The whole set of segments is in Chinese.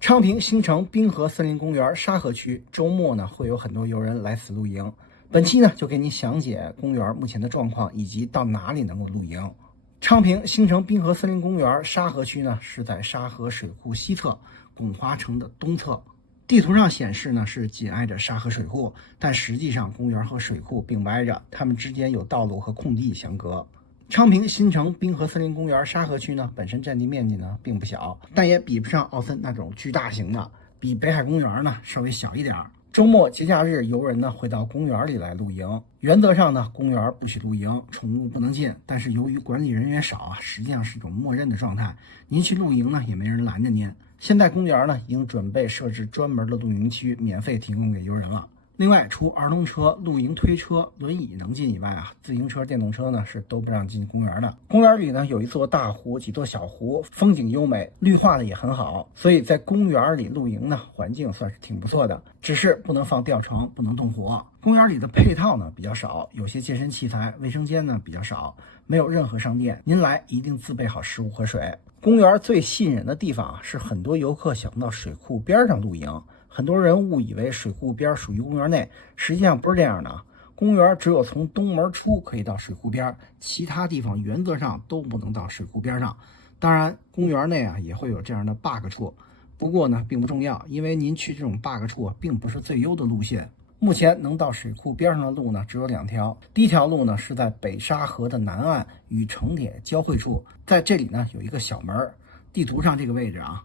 昌平新城滨河森林公园沙河区周末呢会有很多游人来此露营。本期呢就给你详解公园目前的状况以及到哪里能够露营。昌平新城滨河森林公园沙河区呢是在沙河水库西侧，拱华城的东侧。地图上显示呢是紧挨着沙河水库，但实际上公园和水库并不挨着，它们之间有道路和空地相隔。昌平新城滨河森林公园沙河区呢，本身占地面积呢并不小，但也比不上奥森那种巨大型的，比北海公园呢稍微小一点。周末节假日，游人呢会到公园里来露营。原则上呢，公园不许露营，宠物不能进。但是由于管理人员少啊，实际上是一种默认的状态。您去露营呢，也没人拦着您。现在公园呢已经准备设置专门的露营区，免费提供给游人了。另外，除儿童车、露营推车、轮椅能进以外啊，自行车、电动车呢是都不让进公园的。公园里呢有一座大湖、几座小湖，风景优美，绿化的也很好，所以在公园里露营呢，环境算是挺不错的。只是不能放吊床，不能动火。公园里的配套呢比较少，有些健身器材，卫生间呢比较少，没有任何商店。您来一定自备好食物和水。公园最吸引人的地方啊，是很多游客想到水库边上露营。很多人误以为水库边属于公园内，实际上不是这样的。公园只有从东门出可以到水库边，其他地方原则上都不能到水库边上。当然，公园内啊也会有这样的 bug 处，不过呢并不重要，因为您去这种 bug 处并不是最优的路线。目前能到水库边上的路呢只有2条，第一条路呢是在北沙河的南岸与城铁交汇处，在这里呢有一个小门，地图上这个位置啊。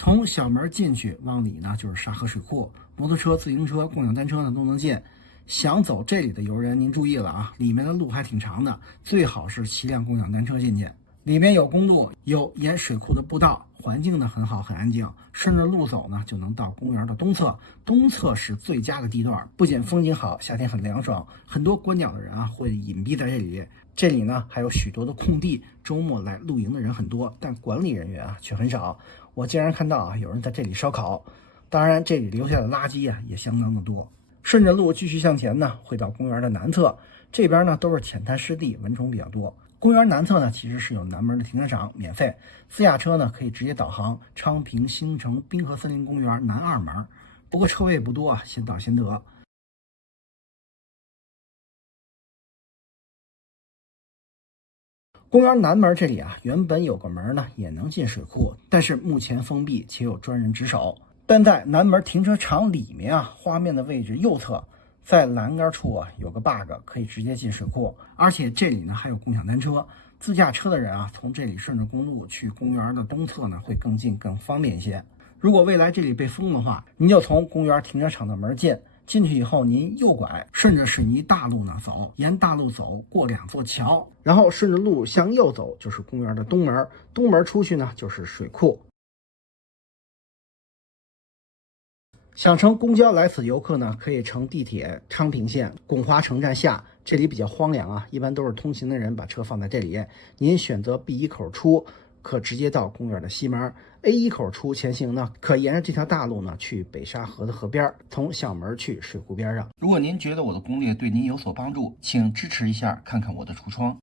从小门进去往里呢就是沙河水库，摩托车、自行车、共享单车呢都能进。想走这里的游人您注意了啊，里面的路还挺长的，最好是骑辆共享单车进去。里面有公路，有沿水库的步道，环境呢很好，很安静。顺着路走呢就能到公园的东侧，东侧是最佳的地段，不仅风景好，夏天很凉爽，很多观鸟的人啊会隐蔽在这里。这里呢还有许多的空地，周末来露营的人很多，但管理人员啊却很少。我竟然看到啊有人在这里烧烤，当然这里留下的垃圾啊也相当的多。顺着路继续向前呢，会到公园的南侧，这边呢都是浅滩湿地，蚊虫比较多。公园南侧呢其实是有南门的停车场，免费，私家车呢可以直接导航昌平新城滨河森林公园南2门，不过车位不多啊，先到先得。公园南门这里啊，原本有个门呢，也能进水库，但是目前封闭且有专人值守。但在南门停车场里面啊，画面的位置右侧，在栏杆处啊有个 bug， 可以直接进水库，而且这里呢还有共享单车、自驾车的人啊，从这里顺着公路去公园的东侧呢，会更近更方便一些。如果未来这里被封的话，您就从公园停车场的门进去以后，您右拐，顺着水泥大路呢走，沿大路走过2座桥，然后顺着路向右走，就是公园的东门。东门出去呢就是水库。想乘公交来此游客呢，可以乘地铁昌平线拱华城站下。这里比较荒凉啊，一般都是通行的人把车放在这里。您选择 B1 口出，可直接到公园的西门。A1 口出前行呢，可沿着这条大路呢去北沙河的河边，从小门去水库边上。如果您觉得我的攻略对您有所帮助，请支持一下，看看我的橱窗。